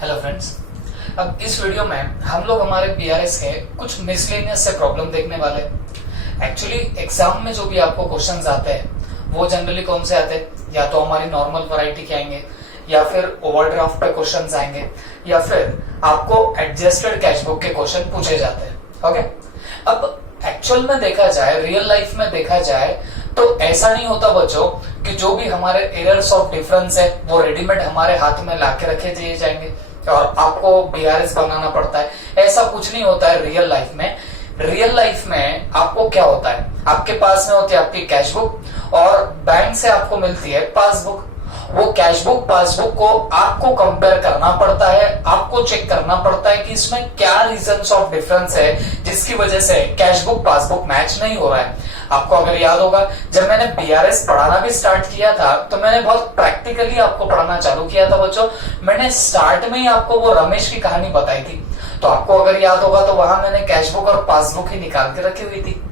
Hello friends. अब इस video में हम लोग हमारे पीआरएस के कुछ मिसलेनियस से प्रॉब्लम देखने वाले। एक्चुअली एग्जाम में जो भी आपको क्वेश्चंस आते हैं वो जनरली कौन से आते हैं, या तो हमारी नॉर्मल वैरायटी के आएंगे, या फिर ओवरड्राफ्ट पे क्वेश्चंस आएंगे, या फिर आपको एडजस्टेड कैशबुक के क्वेश्चन पूछे जाते हैं। ओके, अब एक्चुअल में देखा जाए, रियल लाइफ में देखा जाए तो ऐसा नहीं होता बच्चों कि जो भी हमारे एरर्स ऑफ डिफरेंस है वो रेडीमेड हमारे हाथ में लाके रखे दिए जाएंगे और आपको बीआरएस बनाना पड़ता है। ऐसा कुछ नहीं होता है रियल लाइफ में। रियल लाइफ में आपको क्या होता है, आपके पास में होती है आपकी कैशबुक और बैंक से आपको मिलती है पासबुक। वो कैशबुक पासबुक को आपको कंपेयर करना पड़ता है, आपको चेक करना पड़ता है कि इसमें क्या रीजंस ऑफ डिफरेंस है जिसकी वजह से कैशबुक पासबुक मैच नहीं हो रहा है। आपको अगर याद होगा, जब मैंने बीआरएस पढ़ाना भी स्टार्ट किया था तो मैंने बहुत प्रैक्टिकली आपको पढ़ाना चालू किया था बच्चों। मैंने स्टार्ट में ही आपको वो रमेश की कहानी बताई थी, तो आपको अगर याद होगा तो वहां मैंने कैशबुक और पासबुक ही निकाल के रखी हुई थी।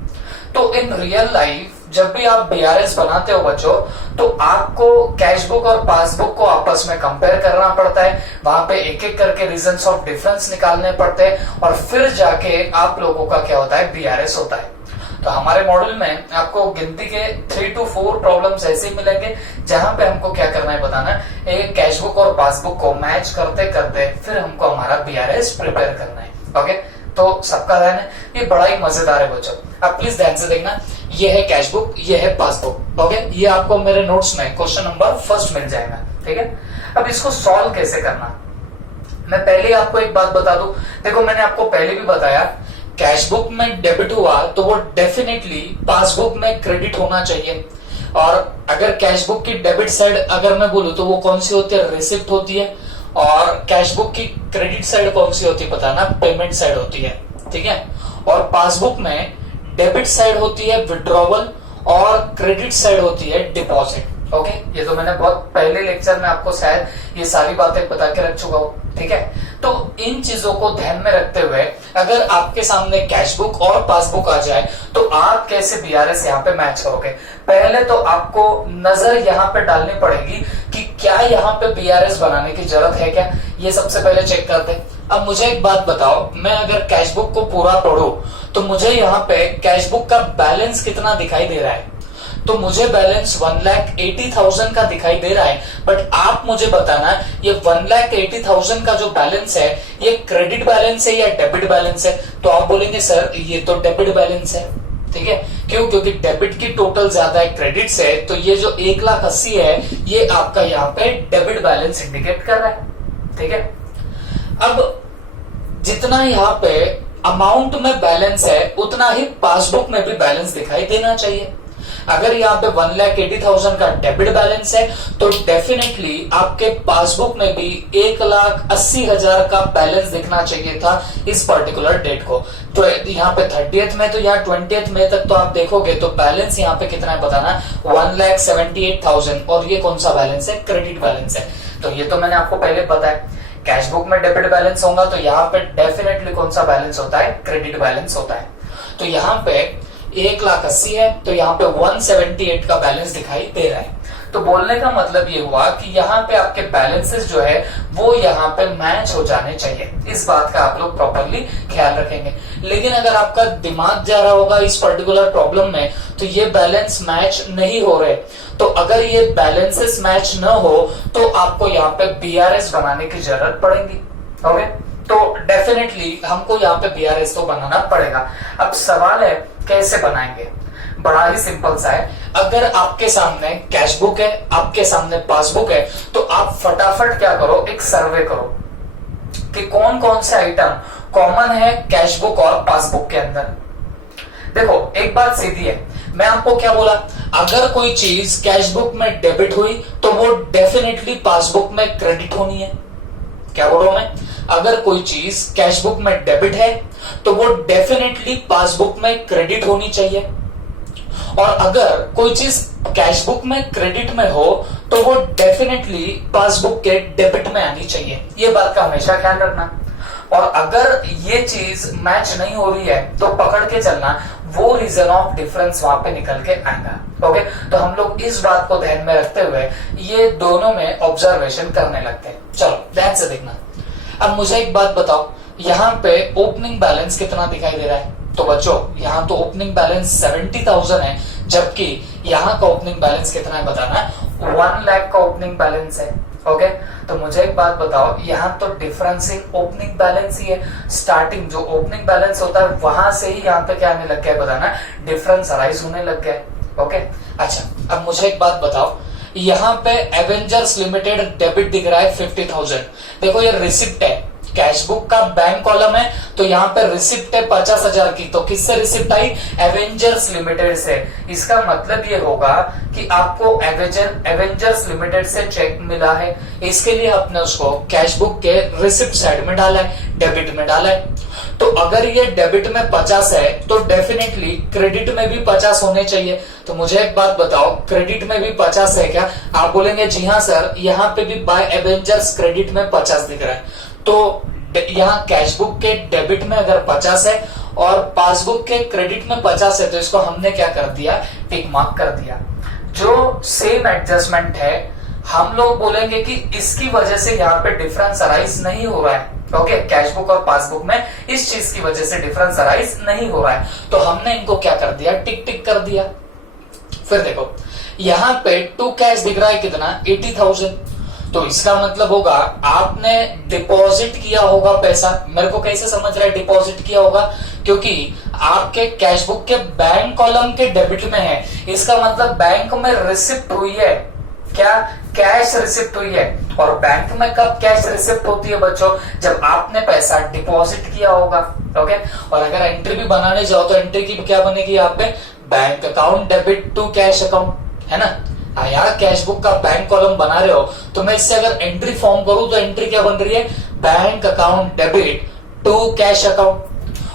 तो इन रियल लाइफ जब भी आप बीआरएस बनाते हो बच्चों, तो आपको कैशबुक और पासबुक को आपस में कंपेयर करना पड़ता है। वहां पे एक एक करके रीजंस ऑफ डिफरेंस निकालने पड़ते हैं और फिर जाके आप लोगों का क्या होता है, बीआरएस होता है। तो हमारे मॉड्यूल में आपको गिनती के 3 to 4 प्रॉब्लम्स ऐसे ही मिलेंगे जहां पे हमको क्या करना है, बताना है एक कैशबुक और पासबुक को मैच करते करते फिर हमको हमारा बीआरएस प्रिपेयर करना है। ओके, तो सबका ध्यान है, ये बड़ा ही मजेदार है बच्चों। अब प्लीज ध्यान से देखना, ये है कैशबुक, ये है पासबुक। ओके, ये आपको मेरे नोट्स में क्वेश्चन नंबर 1 मिल जाएगा। ठीक है, अब इसको सॉल्व कैसे करना, मैं पहले आपको एक बात बता दूं। देखो, मैंने आपको पहले भी बताया, कैशबुक में डेबिट हुआ तो वो डेफिनेटली पासबुक में क्रेडिट होना चाहिए। और अगर कैशबुक की डेबिट साइड अगर मैं बोलूं तो वो कौन सी होती है, रिसिप्ट होती है। और कैशबुक की क्रेडिट साइड कौन सी होती है, पता ना, पेमेंट साइड होती है। ठीक है, और पासबुक में डेबिट साइड होती है विड्रॉवल और क्रेडिट साइड होती है डिपॉजिट। ओके, ये तो मैंने बहुत पहले लेक्चर में आपको शायद ये सारी बातें बता के रख चुका हूं। ठीक है, तो इन चीजों को ध्यान में रखते हुए अगर आपके सामने कैशबुक और पासबुक आ जाए तो आप कैसे बीआरएस यहाँ पे मैच करोगे। पहले तो आपको नजर यहाँ पे डालनी पड़ेगी कि क्या यहाँ पे बीआरएस बनाने की जरूरत है क्या, ये सबसे पहले चेक करते हैं। अब मुझे एक बात बताओ, मैं अगर कैशबुक को पूरा पढ़ूं तो मुझे यहाँ पे कैशबुक का बैलेंस कितना दिखाई दे रहा है, तो मुझे बैलेंस 1,80,000 का दिखाई दे रहा है। बट आप मुझे बताना, ये 1,80,000 का जो बैलेंस है ये क्रेडिट बैलेंस है या डेबिट बैलेंस है। तो आप बोलेंगे सर ये तो डेबिट बैलेंस है। ठीक है, क्यों? क्योंकि डेबिट की टोटल ज्यादा है क्रेडिट से, तो ये जो 1,80,000 है ये आपका यहाँ पे डेबिट बैलेंस इंडिकेट कर रहा है। ठीक है, अब जितना यहाँ पे अमाउंट में बैलेंस है उतना ही पासबुक में भी बैलेंस दिखाई देना चाहिए। अगर यहाँ पे 1,80,000 का डेबिट बैलेंस है तो डेफिनेटली आपके पासबुक में भी 1,80,000 का बैलेंस दिखना चाहिए था इस पर्टिकुलर डेट को। तो यहाँ पे 30th में, तो यहाँ 20th में तक तो आप देखोगे तो बैलेंस यहाँ पे कितना है बताना, 1,78,000। और ये कौन सा बैलेंस है, क्रेडिट बैलेंस है। तो ये तो मैंने आपको पहले बताया, कैशबुक में डेबिट बैलेंस होगा तो यहाँ पे डेफिनेटली कौन सा बैलेंस होता है, क्रेडिट बैलेंस होता है। तो यहाँ पे 1,80,000 है तो यहाँ पे 178 का बैलेंस दिखाई दे रहा है। तो बोलने का मतलब ये हुआ कि यहाँ पे आपके बैलेंसेस जो है वो यहाँ पे मैच हो जाने चाहिए। इस बात का आप लोग प्रॉपरली ख्याल रखेंगे। लेकिन अगर आपका दिमाग जा रहा होगा इस पर्टिकुलर प्रॉब्लम में तो ये बैलेंस मैच नहीं हो रहे, तो अगर ये बैलेंसेस मैच न हो तो आपको यहाँ पे बीआरएस बनाने की जरूरत पड़ेगी। ओके, तो डेफिनेटली हमको यहाँ पे बीआरएस तो बनाना पड़ेगा। अब सवाल है कैसे बनाएंगे, बड़ा ही सिंपल सा है। अगर आपके सामने कैशबुक है, आपके सामने पासबुक है, तो आप फटाफट क्या करो, एक सर्वे करो कि कौन कौन से आइटम कॉमन है कैशबुक और पासबुक के अंदर। देखो, एक बात सीधी है, मैं आपको क्या बोला, अगर कोई चीज कैशबुक में डेबिट हुई तो वो डेफिनेटली पासबुक में क्रेडिट होनी है। क्या बोल रहा हूं मैं, अगर कोई चीज कैशबुक में डेबिट है तो वो डेफिनेटली पासबुक में क्रेडिट होनी चाहिए। और अगर कोई चीज कैशबुक में क्रेडिट में हो तो वो डेफिनेटली पासबुक के डेबिट में आनी चाहिए। ये बात का हमेशा ख्याल रखना। और अगर ये चीज मैच नहीं हो रही है तो पकड़ के चलना, वो रीजन ऑफ डिफरेंस वहां पे निकल के आएगा। ओके, तो हम लोग इस बात को ध्यान में रखते हुए ये दोनों में ऑब्जर्वेशन करने लगते हैं। चलो ध्यान से देखना, अब मुझे एक बात बताओ, यहाँ पे ओपनिंग बैलेंस कितना दिखाई दे रहा है? तो बच्चों यहाँ तो ओपनिंग बैलेंस 70,000 है, जबकि यहाँ का ओपनिंग बैलेंस कितना है बताना है, 1 लाख का ओपनिंग बैलेंस है। ओके, तो मुझे एक बात बताओ, यहाँ तो डिफरेंस इन ओपनिंग बैलेंस ही है। स्टार्टिंग जो ओपनिंग बैलेंस होता है वहां से ही यहाँ पे क्या आने लग गया है बताना, डिफरेंस अराइज होने लग गया है। ओके, अच्छा अब मुझे एक बात बताओ, यहाँ पे एवेंजर्स लिमिटेड डेबिट दिख रहा है 50,000। देखो ये रिसिप्ट है, कैशबुक का बैंक कॉलम है, तो यहाँ पे रिसिप्ट है 50,000 की। तो किससे रिसिप्ट आई? एवेंजर्स लिमिटेड से। इसका मतलब ये होगा कि आपको एवेंजर्स लिमिटेड से चेक मिला है, इसके लिए आपने उसको कैशबुक के रिसिप्ट साइड में डाला है, डेबिट में डाला है। तो अगर ये डेबिट में 50 है तो डेफिनेटली क्रेडिट में भी 50 होने चाहिए। तो मुझे एक बात बताओ, क्रेडिट में भी 50 है क्या? आप बोलेंगे जी हाँ सर, यहाँ पे भी बाय एवेंजर्स क्रेडिट में 50 दिख रहा है। तो यहाँ कैशबुक के डेबिट में अगर 50 है और पासबुक के क्रेडिट में 50 है, तो इसको हमने क्या कर दिया, टिक मार्क कर दिया। जो सेम एडजस्टमेंट है, हम लोग बोलेंगे कि इसकी वजह से यहाँ पे डिफरेंस अराइज नहीं हो रहा है। ओके, कैशबुक और पासबुक में इस चीज की वजह से डिफरेंस अराइज नहीं हो रहा है, तो हमने इनको क्या कर दिया, टिक टिक कर दिया। फिर देखो यहाँ पे टू कैश दिख रहा है कितना, 80,000। तो इसका मतलब होगा आपने डिपॉजिट किया होगा पैसा। मेरे को कैसे समझ रहा है डिपॉजिट किया होगा? क्योंकि आपके कैशबुक के बैंक कॉलम के डेबिट में है, इसका मतलब बैंक में रिसिप्ट हुई है। क्या? कैश रिसिप्ट हुई है। और बैंक में कब कैश रिसिप्ट होती है बच्चों? जब आपने पैसा डिपॉजिट किया होगा। ओके, और अगर एंट्री भी बनाने जाओ तो एंट्री की क्या बनेगी यहाँ पे, bank account debit to cash account, है ना। यार कैशबुक का बैंक कॉलम बना रहे हो, तो मैं इससे अगर एंट्री फॉर्म करूं तो एंट्री क्या बन रही है, bank account debit to cash account.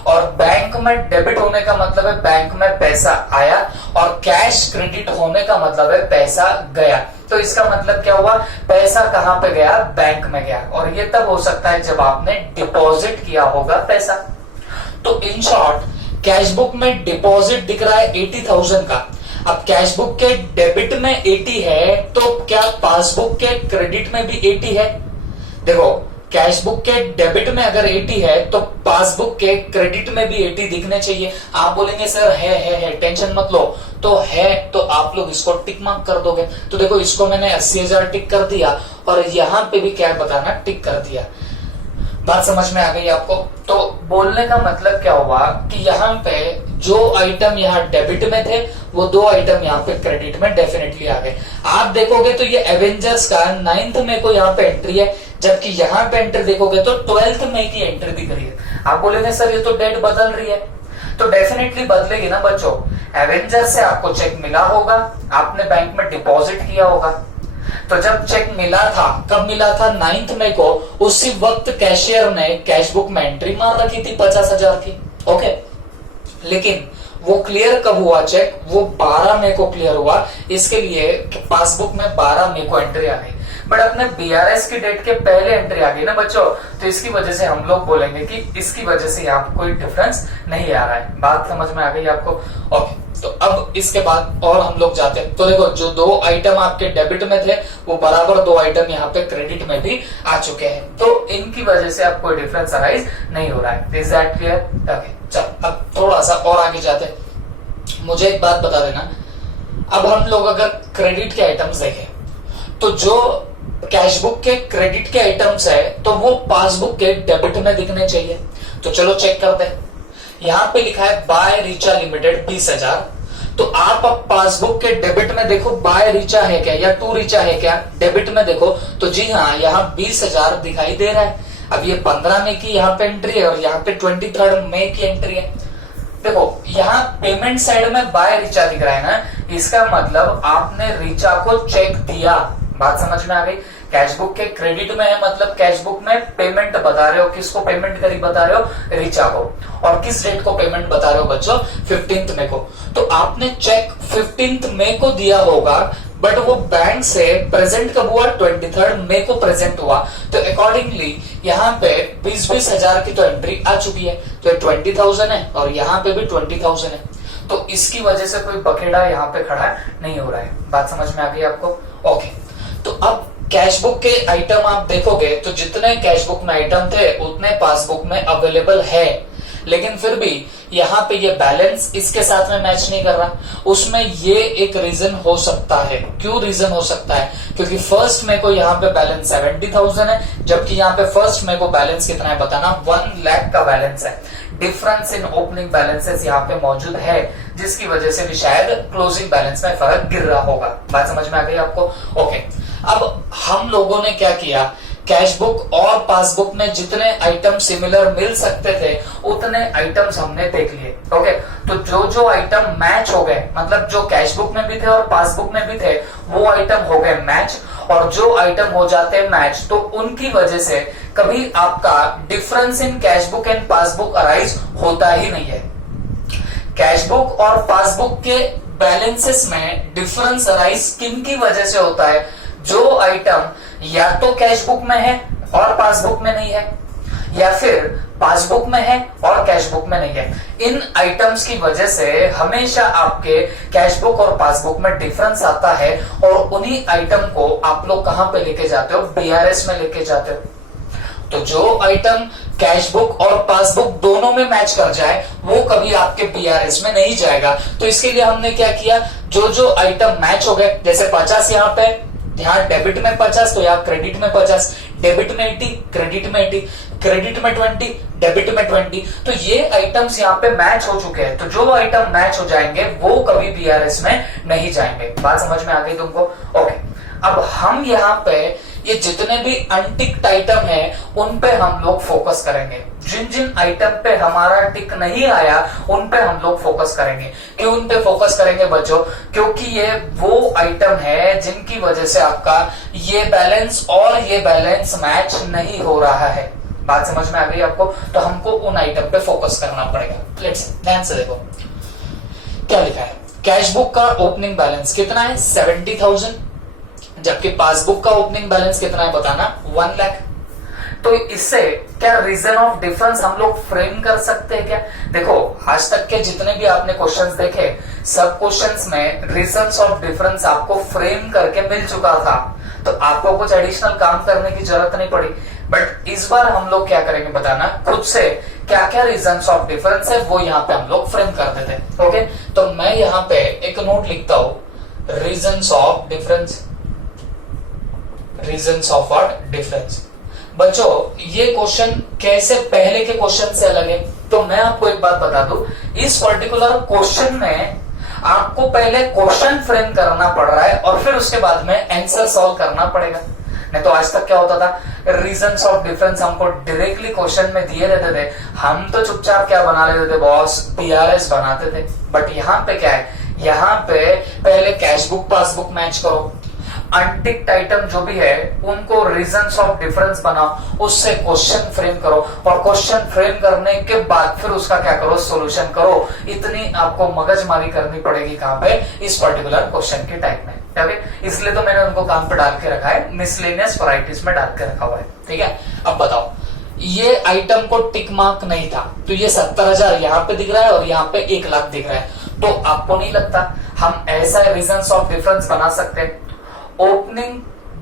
और बैंक में डेबिट होने का मतलब है बैंक में पैसा आया, और कैश क्रेडिट होने का मतलब है पैसा गया। तो इसका मतलब क्या हुआ, पैसा कहां पे गया, बैंक में गया। और ये तब हो सकता है जब आपने डिपॉजिट किया होगा पैसा। तो इन शॉर्ट कैशबुक में डिपॉजिट दिख रहा है 80,000 का। अब कैशबुक के डेबिट में 80 है, तो क्या पासबुक के क्रेडिट में भी 80 है? देखो कैशबुक के डेबिट में अगर 80 है तो पासबुक के क्रेडिट में भी 80 दिखने चाहिए। आप बोलेंगे सर है, टेंशन मत लो। तो है तो आप लोग इसको टिक मार्क कर दोगे। तो देखो इसको मैंने 80,000 टिक कर दिया, और यहाँ पे भी क्या बताना, टिक कर दिया। बात समझ में आ गई आपको? तो बोलने का मतलब क्या हुआ कि यहाँ पे जो आइटम यहाँ डेबिट में थे, वो 2 आइटम यहाँ पे क्रेडिट में डेफिनेटली आ गए। आप देखोगे तो ये एवेंजर्स का 9 मई को यहाँ पे एंट्री है, जबकि यहाँ पे एंट्री देखोगे तो 12 मई की एंट्री दिख रही है। आप बोलेंगे सर ये तो डेट बदल रही है, तो डेफिनेटली बदलेगी ना बच्चों। एवेंजर्स से आपको चेक मिला होगा, आपने बैंक में डिपॉजिट किया होगा। तो जब चेक मिला था, कब मिला था, 9 मई को, उसी वक्त कैशियर ने कैशबुक में एंट्री मार रखी थी 50,000 की। ओके, लेकिन वो क्लियर कब हुआ चेक, वो 12 मई को क्लियर हुआ। इसके लिए पासबुक में 12 मई को एंट्री आ गई, बट अपने बीआरएस की डेट के पहले एंट्री आ गई ना बच्चों। तो इसकी वजह से हम लोग बोलेंगे कि इसकी वजह से यहाँ पे कोई डिफरेंस नहीं आ रहा है। बात समझ में आ गई आपको? ओके, तो अब इसके बाद और हम लोग जाते हैं। तो देखो जो 2 आइटम आपके डेबिट में थे, वो बराबर 2 आइटम यहाँ पे क्रेडिट में भी आ चुके हैं। तो इनकी वजह से अब कोई डिफरेंस अराइज नहीं हो रहा है। Is that clear? ओके, चल अब थोड़ा सा और आगे जाते हैं। मुझे एक बात बता देना, अब हम लोग अगर क्रेडिट के आइटम्स देखें, तो जो कैशबुक के क्रेडिट के आइटम्स है, तो वो पासबुक के डेबिट में दिखने चाहिए। तो चलो चेक करते हैं। यहाँ पे लिखा है बाय रीचा लिमिटेड 20,000। तो आप अब पासबुक के डेबिट में देखो, बाय रीचा है क्या या टू रीचा है क्या, डेबिट में देखो तो जी हाँ, यहाँ 20,000 दिखाई दे रहा है। अब ये 15 मई की यहाँ पे एंट्री है, और यहाँ पे 23 मई की एंट्री है। देखो यहाँ पेमेंट साइड में बाय रीचा दिख रहा है ना, इसका मतलब आपने रीचा को चेक दिया। बात समझ में आ गई? कैशबुक के क्रेडिट में है, मतलब कैशबुक में पेमेंट बता रहे हो, किसको पेमेंट करी बता रहे हो, रीचा को। और किस डेट को पेमेंट बता रहे हो बच्चों, 15 मई को। तो आपने चेक 15 मई को दिया होगा, बट वो बैंक से प्रेजेंट कब हुआ, 23 मई को प्रेजेंट हुआ। तो अकॉर्डिंगली यहाँ पे 20,000 की तो एंट्री आ चुकी है। तो 20,000 है, और यहाँ पे भी 20,000 है। तो इसकी वजह से कोई बखेड़ा यहाँ पे खड़ा नहीं हो रहा है। बात समझ में आ गई आपको? ओके, तो अब कैश बुक के आइटम आप देखोगे तो जितने कैश बुक में आइटम थे उतने पासबुक में अवेलेबल है, लेकिन फिर भी यहाँ पे ये बैलेंस इसके साथ में मैच नहीं कर रहा। उसमें ये एक रीजन हो सकता है। क्यों रीजन हो सकता है? क्योंकि फर्स्ट में को यहाँ पे बैलेंस 70,000 है, जबकि यहाँ पे फर्स्ट में को बैलेंस कितना है बताना, 1 लाख का बैलेंस है। डिफरेंस इन ओपनिंग बैलेंसेस यहाँ पे मौजूद है, जिसकी वजह से भी शायद क्लोजिंग बैलेंस में फर्क गिर रहा होगा। बात समझ में आ गई आपको? ओके, अब हम लोगों ने क्या किया, कैश बुक और पासबुक में जितने आइटम सिमिलर मिल सकते थे उतने आइटम्स हमने देख लिए। ओके, तो जो जो आइटम मैच हो गए, मतलब जो कैश बुक में भी थे और पासबुक में भी थे, वो आइटम हो गए मैच। और जो आइटम हो जाते हैं मैच, तो उनकी वजह से कभी आपका difference in cash book and passbook arise होता ही नहीं है। कैश बुक और पासबुक के बैलेंसेस में डिफरेंस अराइज किन की वजह से होता है? जो आइटम या तो कैश बुक में है और पासबुक में नहीं है, या फिर पासबुक में है और कैश बुक में नहीं है। इन आइटम्स की वजह से हमेशा आपके कैश बुक और पासबुक में डिफरेंस आता है, और उन्हीं आइटम को आप लोग कहां पे लेके जाते हो? बीआरएस में लेके जाते हो। तो जो आइटम कैश बुक और पासबुक दोनों में मैच कर जाए वो कभी आपके बीआरएस में नहीं जाएगा। तो इसके लिए हमने क्या किया, जो जो आइटम मैच हो गए, जैसे 50 यहाँ पे, यहाँ डेबिट में 50 तो यहाँ क्रेडिट में 50, डेबिट में 80, क्रेडिट में 80, क्रेडिट में 20, डेबिट में 20, तो ये आइटम्स यहाँ पे मैच हो चुके हैं। तो जो आइटम मैच हो जाएंगे वो कभी बीआरएस में नहीं जाएंगे। बात समझ में आ गई तुमको? ओके, अब हम यहाँ पे ये जितने भी अनटिक्ड आइटम है उन पे हम लोग फोकस करेंगे। जिन जिन आइटम पे हमारा टिक नहीं आया उन पे हम लोग फोकस करेंगे। क्यों उन पे फोकस करेंगे बच्चों? क्योंकि ये वो आइटम है जिनकी वजह से आपका ये बैलेंस और ये बैलेंस मैच नहीं हो रहा है। बात समझ में आ गई आपको? तो हमको उन आइटम पे फोकस करना पड़ेगा। लेट्स ध्यान से देखो क्या लिखा है। कैश बुक का ओपनिंग बैलेंस कितना है? 70,000, जबकि पासबुक का ओपनिंग बैलेंस कितना है बताना, 1 लाख। तो इससे क्या रीजन ऑफ डिफरेंस हम लोग फ्रेम कर सकते हैं क्या? देखो, आज तक के जितने भी आपने क्वेश्चंस देखे, सब क्वेश्चंस में रीजंस ऑफ डिफरेंस आपको फ्रेम करके मिल चुका था, तो आपको कुछ एडिशनल काम करने की जरूरत नहीं पड़ी। बट इस बार हम लोग क्या करेंगे बताना, खुद से क्या क्या रीजंस ऑफ डिफरेंस है वो यहाँ पे हम लोग फ्रेम कर देते हैं। ओके, तो मैं यहाँ पे एक नोट लिखता हूं, reasons of difference. Reasons of what? Difference. बच्चों, ये क्वेश्चन कैसे पहले के क्वेश्चन से अलग है? तो मैं आपको एक बात बता दूं, इस पर्टिकुलर क्वेश्चन में आपको पहले क्वेश्चन फ्रेम करना पड़ रहा है और फिर उसके बाद में आंसर सॉल्व करना पड़ेगा। नहीं तो आज तक क्या होता था, रीजंस ऑफ डिफरेंस हमको डायरेक्टली क्वेश्चन में दिए देते थे, हम तो चुपचाप क्या बना लेते थे बॉस, बीआरएस बनाते थे। बट यहाँ पे क्या है, यहाँ पे पहले कैश बुक पासबुक मैच करो, अनटिक्ड आइटम जो भी है उनको रीजंस ऑफ डिफरेंस बनाओ, उससे क्वेश्चन फ्रेम करो, और क्वेश्चन फ्रेम करने के बाद फिर उसका क्या करो, सॉल्यूशन करो। इतनी आपको मगजमारी करनी पड़ेगी कहां पे, इस पर्टिकुलर क्वेश्चन के टाइप में। ओके, इसलिए तो मैंने उनको काम पे डाल के रखा है, मिसलेनियस वैरायटीज में डाल के रखा हुआ है। ठीक है, अब बताओ, ये आइटम को टिक मार्क नहीं था, तो ये 70,000 यहाँ पे दिख रहा है और यहाँ पे 1 लाख दिख रहा है। तो आपको नहीं लगता हम ऐसा रीजंस ऑफ डिफरेंस बना सकते हैं? Opening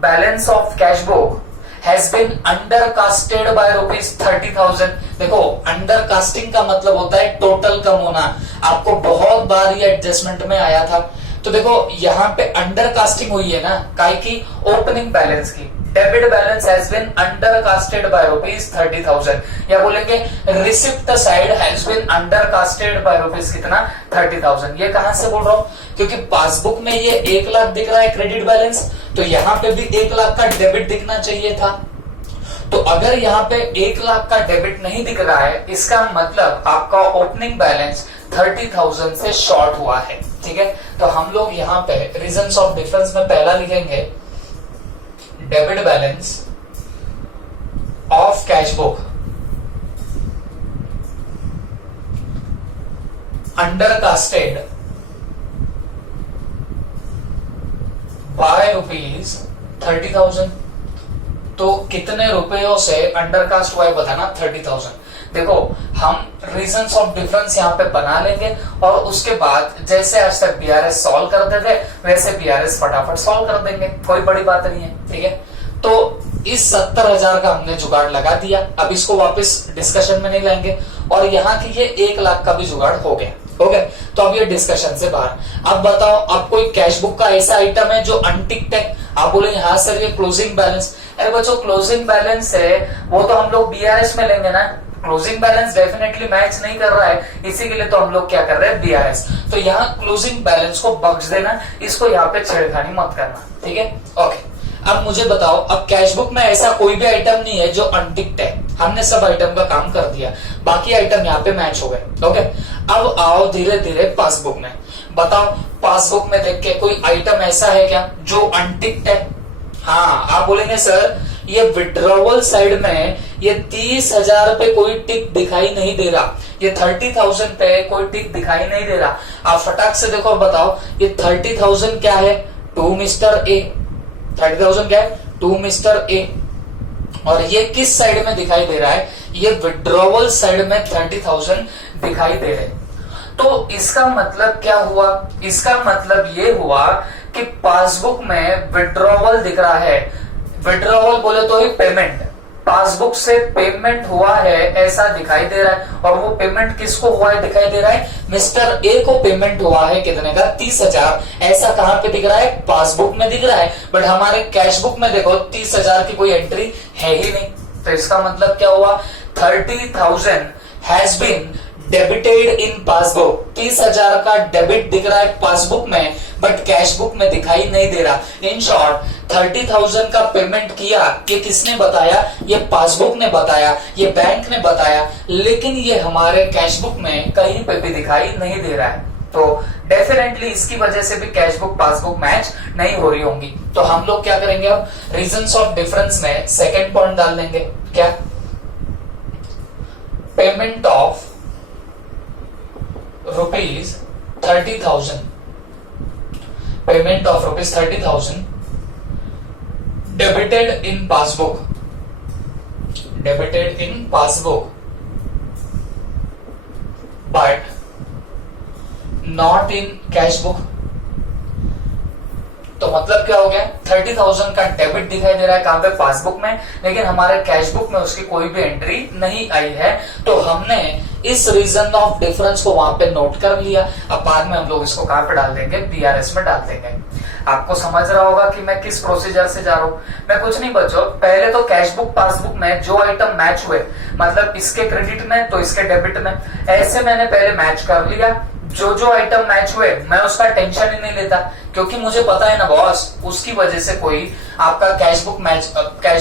balance of cash book has been undercasted by ₹30,000। देखो, अंडरकास्टिंग का मतलब होता है टोटल कम होना। आपको बहुत बार ये एडजस्टमेंट में आया था। तो देखो, यहाँ पे अंडरकास्टिंग हुई है ना, काय की? ओपनिंग बैलेंस की। Debit balance has been undercasted by ₹30,000, या बोलेंगे receipt side has been undercasted by rupees कितना, 30,000। ये कहां से बोल रहा हूं? क्योंकि पासबुक में ये 1 लाख दिख रहा है क्रेडिट बैलेंस, तो यहाँ पे भी 1 लाख का डेबिट दिखना चाहिए था। तो अगर यहाँ पे 1 लाख का डेबिट नहीं दिख रहा है, इसका मतलब आपका ओपनिंग बैलेंस 30,000 से शॉर्ट हुआ है। ठीक है, तो हम लोग यहाँ पे रीजंस ऑफ डिफरेंस में पहला लिखेंगे, debit balance of cash book undercasted by ₹30,000। तो कितने रुपयों से अंडरकास्ट हुआ है बताना, 30,000। देखो, हम रीजंस ऑफ डिफरेंस यहाँ पे बना लेंगे और उसके बाद जैसे आज तक बीआरएस सॉल्व करते थे वैसे बीआरएस फटाफट सॉल्व कर देंगे, कोई बड़ी बात नहीं है। ठीक है, तो इस 70,000 का हमने जुगाड़ लगा दिया। अब इसको वापस डिस्कशन में नहीं लाएंगे, और यहाँ की ये 1 लाख का भी जुगाड़ हो गया। तो अब ये डिस्कशन से बाहर। अब बताओ, अब कोई कैश बुक का ऐसा आइटम है जो अनटिक्ड है? आप बोले हाँ सर ये क्लोजिंग बैलेंस। अरे बच्चों क्लोजिंग बैलेंस है वो तो हम लोग बीआरएस में लेंगे ना। क्लोजिंग बैलेंस डेफिनेटली मैच नहीं कर रहा है, इसी के लिए तो हम लोग क्या कर रहे हैं, बीआरएस। तो यहाँ क्लोजिंग बैलेंस को बख्श देना, इसको यहाँ पे छेड़खानी मत करना, ठीक है। ओके, अब मुझे बताओ, अब कैश बुक में ऐसा कोई भी आइटम नहीं है जो अनटिक्ड है। हमने सब आइटम का काम कर दिया, बाकी आइटम यहाँ पे मैच हो गए। ओके, अब आओ धीरे धीरे पासबुक में। बताओ पासबुक में देख के कोई आइटम ऐसा है क्या जो अनटिक्ड है? हाँ, आप बोलेंगे सर ये विड्रॉवल साइड में ये 30,000 पे कोई टिक दिखाई नहीं दे रहा, ये 30,000 पे कोई टिक दिखाई नहीं दे रहा। आप फटाक से देखो और बताओ ये 30,000 क्या है? टू मिस्टर ए। 30,000 क्या है? To mister A. और ये किस साइड में दिखाई दे रहा है? ये विड्रॉवल साइड में 30,000 दिखाई दे रहे। तो इसका मतलब क्या हुआ? इसका मतलब ये हुआ कि पासबुक में विड्रॉवल दिख रहा है। विड्रॉवल बोले तो ही पेमेंट, पासबुक से पेमेंट हुआ है ऐसा दिखाई दे रहा है। और वो पेमेंट किसको हुआ है दिखाई दे रहा है? मिस्टर ए को पेमेंट हुआ है कितने का? 30,000। ऐसा कहां पे दिख रहा है? पासबुक में दिख रहा है, बट हमारे कैश बुक में देखो 30,000 की कोई एंट्री है ही नहीं। तो इसका मतलब क्या हुआ? 30,000 has been debited in passbook. 30,000 का डेबिट दिख रहा है पासबुक में, बट कैश बुक में दिखाई नहीं दे रहा। इन शॉर्ट 30,000 का पेमेंट किया, ये किसने बताया? ये पासबुक ने बताया, ये बैंक ने बताया, लेकिन ये हमारे कैश बुक में कहीं पे भी दिखाई नहीं दे रहा है। तो डेफिनेटली इसकी वजह से भी कैश बुक पासबुक मैच नहीं हो रही होंगी। तो हम लोग क्या करेंगे, अब रीजंस ऑफ डिफरेंस में सेकेंड पॉइंट डाल देंगे। क्या? Payment of rupees 30,000, payment of rupees 30,000 debited in passbook, debited in passbook but not in cash book. तो मतलब क्या हो गया? 30,000 का डेबिट दिखाई दे रहा है कहां पे? पासबुक में, लेकिन हमारे कैश बुक में उसकी कोई भी एंट्री नहीं आई है। तो हमने इस रीजन ऑफ डिफरेंस को वहां पे नोट कर लिया। अब बाद में हम लोग इसको कहां पे डाल देंगे? बीआरएस में डाल देंगे। आपको समझ रहा होगा कि मैं किस प्रोसीजर से जा रहा हूं। मैं कुछ नहीं बच्चों, पहले तो कैश बुक पासबुक में जो आइटम मैच हुए, मतलब इसके क्रेडिट में तो इसके डेबिट में, ऐसे मैंने पहले मैच कर लिया। जो जो आइटम मैच हुए मैं उसका टेंशन ही नहीं लेता, क्योंकि मुझे पता है ना बॉस, उसकी वजह से कोई आपका कैश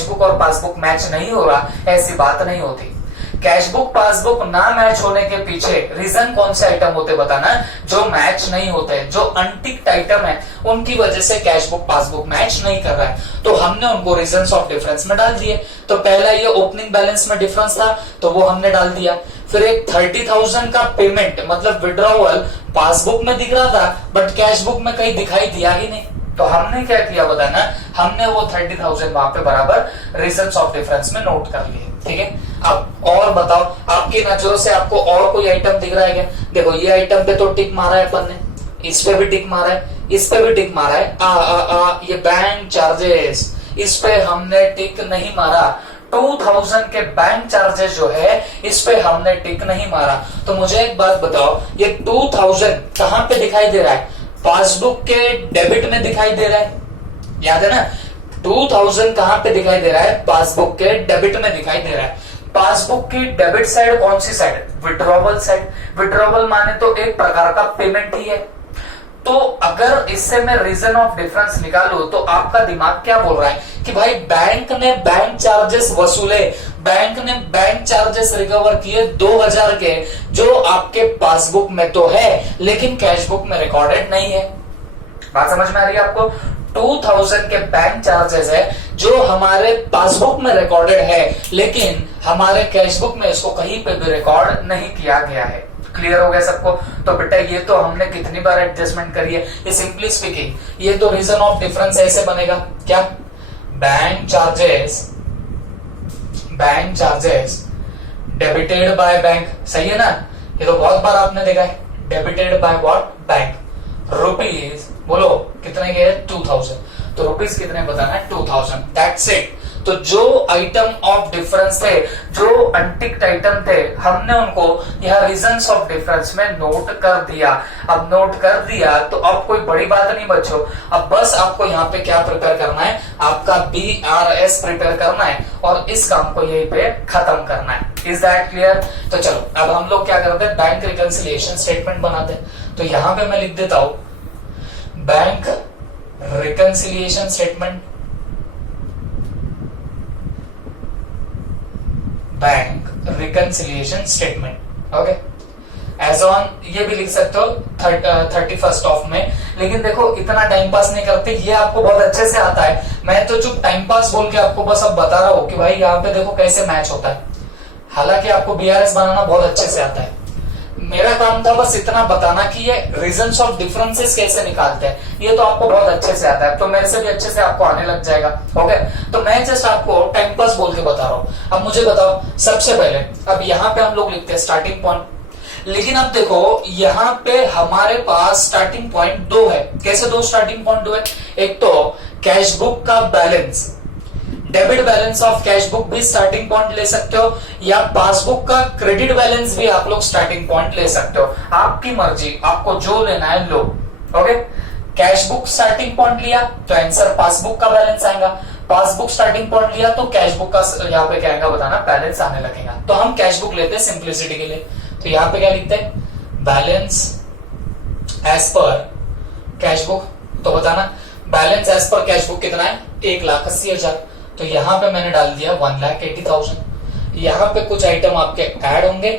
बुक और पासबुक मैच नहीं हो रहा, ऐसी बात नहीं होती। कैश बुक पासबुक ना मैच होने के पीछे रीजन कौन से आइटम होते बताना? जो मैच नहीं होते, जो अनटिक्ड आइटम है, उनकी वजह से कैश बुक पासबुक मैच नहीं कर रहा है। तो हमने उनको रीजंस ऑफ डिफरेंस में डाल दिए। तो पहला ये ओपनिंग बैलेंस में डिफरेंस था, तो वो हमने डाल दिया। फिर एक 30,000 का पेमेंट मतलब विड्रॉवल पासबुक में दिख रहा था, बट कैश बुक में कहीं दिखाई दिया ही नहीं। तो हमने क्या किया बताना? हमने वो 30,000 वहां पे बराबर रीजंस ऑफ डिफरेंस में नोट कर लिए। ठीक है, अब और बताओ, आपकी नजरों से आपको और कोई आइटम दिख रहा है क्या? देखो ये आइटम पे तो टिक मारा है अपन ने, इस पे भी टिक मारा है, इस पे भी टिक मारा है। ये बैंक चार्जेस, इस पे हमने टिक नहीं मारा। 2000 के बैंक चार्जेस जो है, इस पे हमने टिक नहीं मारा। तो मुझे एक बात बताओ, ये 2000 कहां पे दिखाई दे रहा है? पासबुक के डेबिट में दिखाई दे रहा है, याद है ना? 2000 कहां पे दिखाई दे रहा है? पासबुक के डेबिट में दिखाई दे रहा है। पासबुक की डेबिट साइड कौन सी साइड? Withdrawal side. विड्रॉवल माने तो एक प्रकार का पेमेंट ही है। तो अगर इससे मैं रीजन ऑफ डिफरेंस निकालू तो आपका दिमाग क्या बोल रहा है कि भाई बैंक ने बैंक चार्जेस वसूले, बैंक ने बैंक चार्जेस रिकवर किए 2000 के, जो आपके पासबुक में तो है लेकिन कैश बुक में रिकॉर्डेड नहीं है। बात समझ में आ रही है आपको? 2000 के बैंक चार्जेस है जो हमारे पासबुक में रिकॉर्डेड है, लेकिन हमारे कैश बुक में इसको कहीं पे भी रिकॉर्ड नहीं किया गया है। क्लियर हो गया सबको? तो बेटा ये तो हमने कितनी बार एडजस्टमेंट करी है। ये सिंपली स्पीकिंग ये तो रीजन ऑफ डिफरेंस ऐसे बनेगा क्या? Bank charges debited by bank, सही है ना? ये तो बहुत बार आपने देखा है। Debited by what? Bank. Rupees बोलो कितने के? 2000। तो रुपीस कितने बताना है 2000, दैट्स इट। तो जो आइटम ऑफ डिफरेंस थे, जो अनटिक्ड आइटम थे, हमने उनको यहाँ रीजंस ऑफ डिफरेंस में नोट कर दिया। अब नोट कर दिया तो अब कोई बड़ी बात नहीं बच्चों, अब बस आपको यहाँ पे क्या प्रिपेयर करना है, आपका BRS प्रिपेयर करना है और इस काम को यहीं पे खत्म करना है। Is that clear? तो चलो अब हम लोग क्या करते हैं, बैंक रिकंसिलिएशन स्टेटमेंट बनाते हैं। तो यहां पे मैं लिख देता हूं bank reconciliation statement, bank reconciliation statement. Okay, as on ये भी लिख सकते हो 31 ऑफ में। लेकिन देखो इतना टाइम पास नहीं करते, ये आपको बहुत अच्छे से आता है। मैं तो चुप टाइम पास बोल के आपको बस अब बता रहा हूं कि भाई यहाँ पे देखो कैसे मैच होता है। हालांकि आपको BRS बनाना बहुत अच्छे से आता है। मेरा काम था बस इतना बताना कि ये रीजंस ऑफ डिफरेंसेस कैसे निकालते हैं, ये तो आपको बहुत अच्छे से आता है, तो मेरे से भी अच्छे से आपको आने लग जाएगा। ओके, तो मैं जस्ट आपको टाइम पास बोल के बता रहा हूं। अब मुझे बताओ सबसे पहले, अब यहाँ पे हम लोग लिखते हैं स्टार्टिंग पॉइंट, लेकिन अब देखो यहाँ पे हमारे पास स्टार्टिंग पॉइंट दो है। कैसे दो स्टार्टिंग पॉइंट दो है? एक तो कैश बुक का balance, debit balance of cash book भी स्टार्टिंग पॉइंट ले सकते हो, या पासबुक का क्रेडिट बैलेंस भी आप लोग स्टार्टिंग पॉइंट ले सकते हो, आपकी मर्जी, आपको जो लेना है लो। Okay, cash book starting point लिया तो आंसर पासबुक का बैलेंस आएगा, पासबुक स्टार्टिंग पॉइंट लिया तो कैश बुक का यहाँ पे क्या आएगा बताना, बैलेंस आने लगेगा। तो हम कैश बुक लेते हैं सिंप्लिसिटी के लिए, तो यहाँ पे क्या लिखते हैं, balance as per cash book. तो बताना balance as per cash book कितना है, 1,80,000। तो यहाँ पे मैंने डाल दिया 1,80,000। यहाँ पे कुछ आइटम आपके ऐड होंगे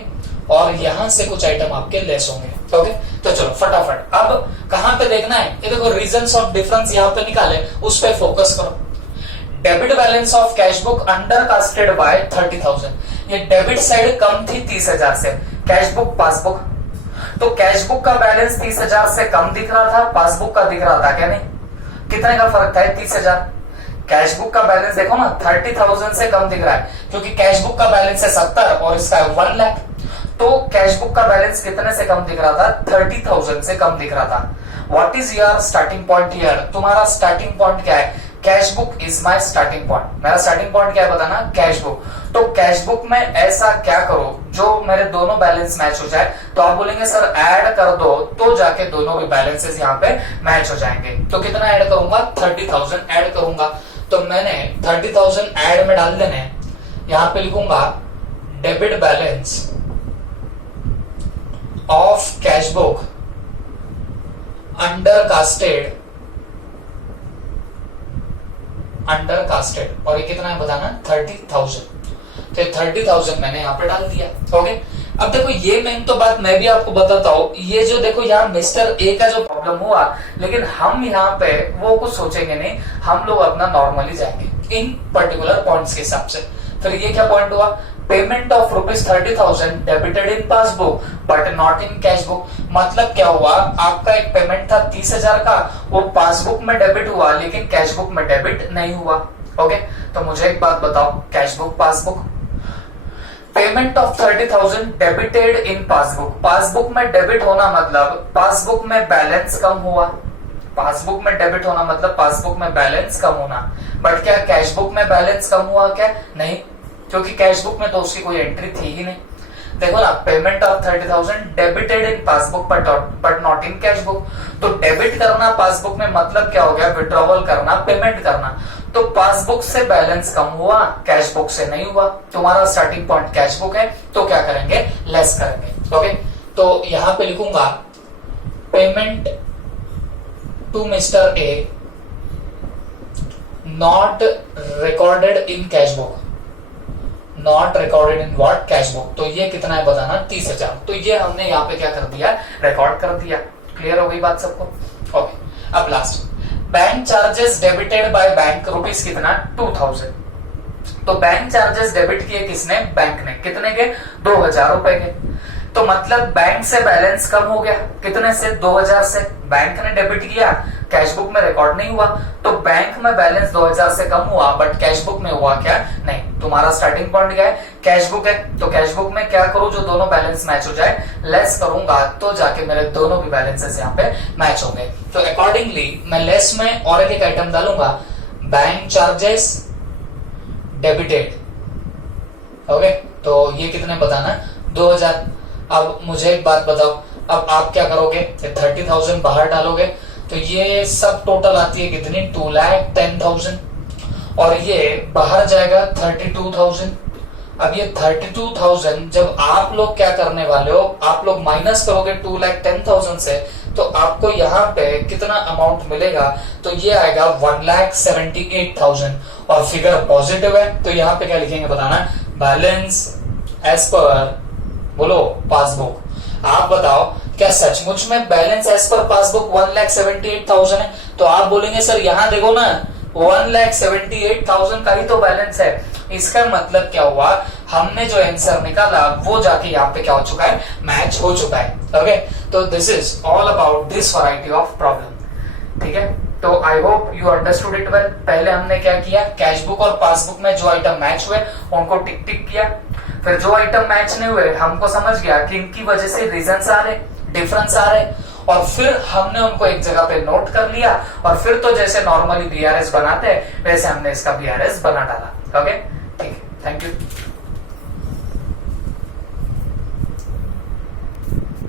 और यहाँ से कुछ आइटम आपके लेस होंगे। ओके, तो चलो फटाफट अब कहां पे देखना है, ये देखो रीजंस ऑफ डिफरेंस यहाँ पे निकाले, उस पे फोकस करो। Debit balance of cash book under casted by 30,000, ये डेबिट साइड कम थी 30,000 से, कैश बुक पासबुक, तो कैश बुक का बैलेंस 30,000 से कम दिख रहा था, पासबुक का दिख रहा था क्या नहीं, कितने का फर्क था, 30,000। कैश बुक का बैलेंस देखो ना 30,000 से कम दिख रहा है, क्योंकि कैश बुक का बैलेंस है 70 और इसका है 1 लाख, तो कैश बुक का बैलेंस कितने से कम दिख रहा था, 30,000 से कम दिख रहा था। What is your starting point here, तुम्हारा स्टार्टिंग पॉइंट क्या है, cash book is my starting point. मेरा स्टार्टिंग पॉइंट क्या है बताना, कैश बुक। तो कैश बुक में ऐसा क्या करो जो मेरे दोनों बैलेंस मैच हो जाए, तो आप बोलेंगे सर ऐड कर दो, तो जाके दोनों भी बैलेंसेस यहाँ पे मैच हो जाएंगे। तो कितना ऐड करूंगा, 30,000 ऐड करूंगा। तो मैंने 30,000 ऐड में डाल देने, यहां पे लिखूंगा debit balance of cash book under casted और ये कितना है बताना, 30,000। तो 30,000 मैंने यहाँ पे डाल दिया। ओके, अब देखो ये मेन तो बात मैं भी आपको बताता हूँ, ये जो देखो यहाँ मिस्टर ए का जो प्रॉब्लम हुआ, लेकिन हम यहाँ पे वो कुछ सोचेंगे नहीं, हम लोग अपना नॉर्मली जाएंगे इन पर्टिकुलर पॉइंट्स के हिसाब से। फिर ये क्या पॉइंट हुआ, payment of ₹30,000 debited in passbook but not in cash book. मतलब क्या हुआ, आपका एक पेमेंट था 30,000 का, वो पासबुक में डेबिट हुआ लेकिन कैश बुक में डेबिट नहीं हुआ। ओके, तो मुझे एक बात बताओ, cash book passbook, payment of 30,000 debited in passbook, passbook में डेबिट होना मतलब पासबुक में बैलेंस कम हुआ, पासबुक में डेबिट होना मतलब पासबुक में बैलेंस कम होना, बट क्या कैश बुक में बैलेंस कम हुआ क्या, नहीं, क्योंकि कैश बुक में तो उसकी कोई एंट्री थी ही नहीं। देखो ना, payment of 30,000 debited in passbook but not in cash book. तो डेबिट करना पासबुक में मतलब क्या हो गया, विड्रॉवल करना, पेमेंट करना। तो पासबुक से बैलेंस कम हुआ, कैश बुक से नहीं हुआ। तुम्हारा स्टार्टिंग पॉइंट कैश बुक है, तो क्या करेंगे, लेस करेंगे। ओके, तो यहां पे लिखूंगा payment to mister A not recorded in cash book, not recorded in what, cash book. तो ये कितना है बताना, 30,000। तो ये हमने यहाँ पे क्या कर दिया, रिकॉर्ड कर दिया। क्लियर हो गई बात सबको? ओके, अब last, bank charges debited by bank rupees कितना, 2,000। तो बैंक चार्जेस डेबिट किए किसने, बैंक ने, कितने के, 2,000 रुपए के। तो मतलब बैंक से बैलेंस कम हो गया, कितने से, 2,000 से। बैंक ने डेबिट किया, कैश बुक में रिकॉर्ड नहीं हुआ, तो बैंक में बैलेंस 2,000 से कम हुआ, बट कैश बुक में हुआ क्या, नहीं। तुम्हारा स्टार्टिंग पॉइंट क्या है, कैश बुक है, तो कैश बुक में क्या करूं, जो दोनों बैलेंस मैच हो जाए, लेस करूंगा तो जाके मेरे दोनों भी बैलेंसेस यहाँ पे मैच होंगे। तो अकॉर्डिंगली मैं लेस में और एक आइटम डालूंगा, बैंक चार्जेस डेबिटेड। ओके, तो ये कितने बताना, 2000। अब मुझे एक बात बताओ, अब आप क्या करोगे, 30,000 बाहर डालोगे तो ये सब टोटल आती है कितनी, 2,10,000, और ये बाहर जाएगा 32,000। अब ये 32,000 जब आप लोग क्या करने वाले हो, आप लोग माइनस करोगे 2,10,000 से, तो आपको यहाँ पे कितना अमाउंट मिलेगा, तो ये आएगा 1,78,000, और फिगर पॉजिटिव है तो यहाँ पे क्या लिखेंगे बताना, बैलेंस एज पर बोलो पासबुक। आप बताओ क्या सचमुच में बैलेंस एज पर पासबुक 1,78,000 है, तो आप बोलेंगे सर यहाँ देखो ना 1,78,000 का ही तो बैलेंस है। इसका मतलब क्या हुआ, हमने जो आंसर निकाला वो जाके यहाँ पे क्या हो चुका है, मैच हो चुका है। ओके, तो this is all about this variety of problem. ठीक है, तो I hope you understood it well. पहले हमने क्या किया, कैश बुक और पासबुक में जो आइटम मैच हुए उनको टिक टिक किया, फिर जो आइटम मैच नहीं हुए हमको समझ गया कि इनकी वजह से रीजंस आ रहे, डिफरेंस आ रहे, और फिर हमने उनको एक जगह पे नोट कर लिया, और फिर तो जैसे नॉर्मली बीआरएस बनाते हैं वैसे हमने इसका बीआरएस बना डाला। ओके, ठीक है, थैंक यू।